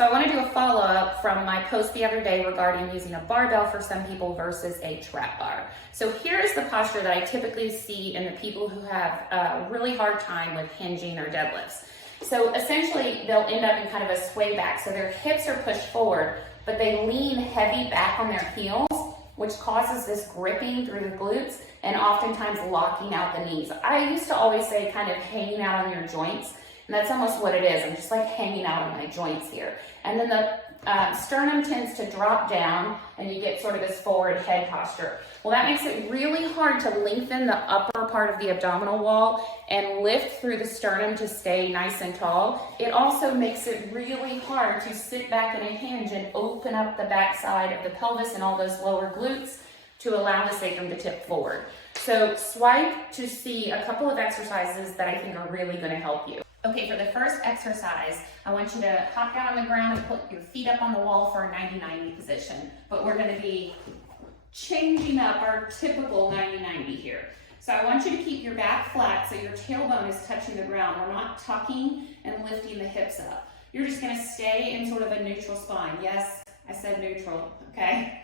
So I want to do a follow-up from my post the other day regarding using a barbell for some people versus a trap bar. So here's the posture that I typically see in the people who have a really hard time with hinging or deadlifts. So essentially they'll end up in kind of a sway back. So their hips are pushed forward, but they lean heavy back on their heels, which causes this gripping through the glutes and oftentimes locking out the knees. I used to always say kind of hanging out on your joints. And that's almost what it is. I'm just like hanging out on my joints here. And then the sternum tends to drop down and you get sort of this forward head posture. Well, that makes it really hard to lengthen the upper part of the abdominal wall and lift through the sternum to stay nice and tall. It also makes it really hard to sit back in a hinge and open up the backside of the pelvis and all those lower glutes to allow the sacrum to tip forward. So swipe to see a couple of exercises that I think are really going to help you. Okay, for the first exercise, I want you to hop down on the ground and put your feet up on the wall for a 90-90 position. But we're going to be changing up our typical 90-90 here. So I want you to keep your back flat so your tailbone is touching the ground. We're not tucking and lifting the hips up. You're just going to stay in sort of a neutral spine. Yes, I said neutral, okay?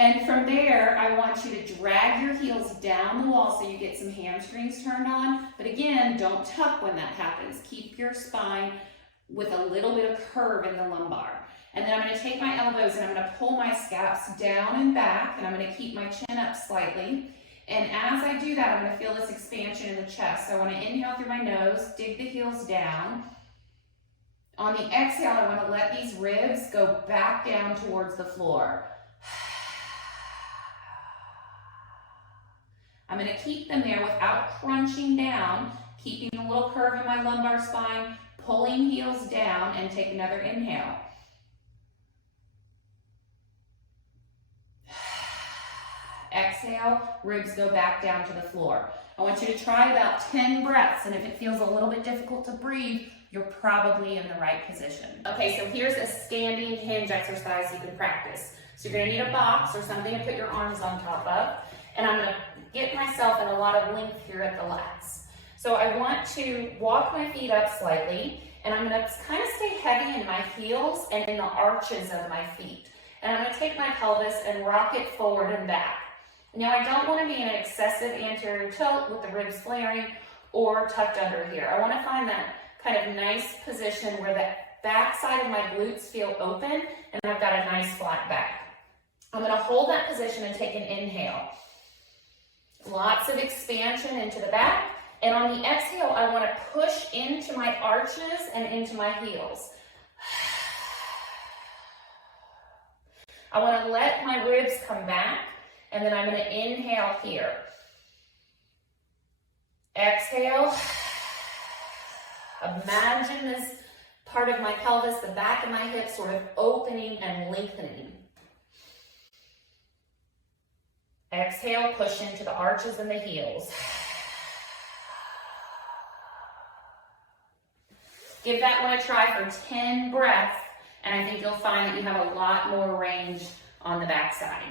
And from there, I want you to drag your heels down the wall so you get some hamstrings turned on. But again, don't tuck when that happens. Keep your spine with a little bit of curve in the lumbar. And then I'm going to take my elbows and I'm going to pull my scaps down and back, and I'm going to keep my chin up slightly. And as I do that, I'm going to feel this expansion in the chest. So I want to inhale through my nose, dig the heels down. On the exhale, I want to let these ribs go back down towards the floor. I'm going to keep them there without crunching down, keeping a little curve in my lumbar spine, pulling heels down, and take another inhale. Exhale, ribs go back down to the floor. I want you to try about 10 breaths, and if it feels a little bit difficult to breathe, you're probably in the right position. Okay, so here's a standing hinge exercise you can practice. So you're going to need a box or something to put your arms on top of. And I'm going to get myself in a lot of length here at the lats. So I want to walk my feet up slightly, and I'm going to kind of stay heavy in my heels and in the arches of my feet. And I'm going to take my pelvis and rock it forward and back. Now I don't want to be in an excessive anterior tilt with the ribs flaring or tucked under here. I want to find that kind of nice position where the back side of my glutes feel open and I've got a nice flat back. I'm going to hold that position and take an inhale. Lots of expansion into the back. And on the exhale, I want to push into my arches and into my heels. I want to let my ribs come back, and then I'm going to inhale here. Exhale. Imagine this part of my pelvis, the back of my hips, sort of opening and lengthening. Exhale, push into the arches and the heels. Give that one a try for 10 breaths, and I think you'll find that you have a lot more range on the backside.